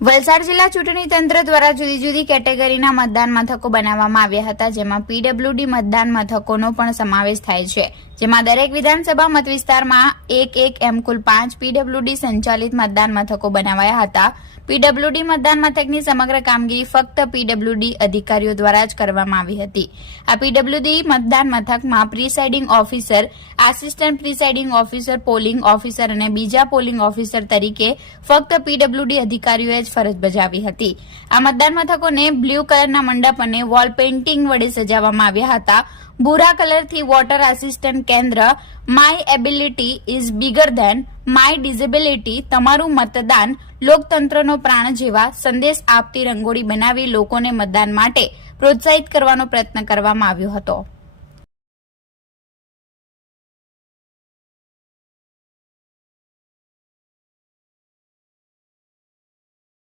વલસાડ જિલ્લા ચૂંટણી તંત્ર દ્વારા જુદી જુદી કેટેગરીના મતદાન મથકો બનાવવામાં આવ્યા હતા, જેમાં પીડબ્લ્યુડી મતદાન મથકોનો પણ સમાવેશ થાય છે, જેમાં દરેક વિધાનસભા મતવિસ્તારમાં એક એમ કુલ 5 પીડબ્લ્યુડી સંચાલિત મતદાન મથકો બનાવાયા હતા. પીડબ્લ્યુડી મતદાન મથકની સમગ્ર કામગીરી ફક્ત પીડબ્લ્યુડી અધિકારીઓ દ્વારા જ કરવામાં આવી હતી. આ પીડબ્લ્યુડી મતદાન મથકમાં presiding officer, assistant presiding officer, polling officer અને બીજા પોલિંગ ઓફિસર તરીકે ફક્ત પીડબ્લ્યુડી અધિકારીઓએ ફરજ બજાવી હતી. આ મતદાન મથકોને બ્લુ કલરના મંડપ અને વોલ પેઇન્ટિંગ વડે સજાવવામાં આવ્યા હતા. ભૂરા કલરથી વોટર આસિસ્ટન્ટ કેન્દ્ર, my ability is bigger than my disability, તમારું મતદાન લોકતંત્રનો પ્રાણ જેવા સંદેશ આપતી રંગોળી બનાવી લોકોને મતદાન માટે પ્રોત્સાહિત કરવાનો પ્રયત્ન કરવામાં આવ્યો હતો.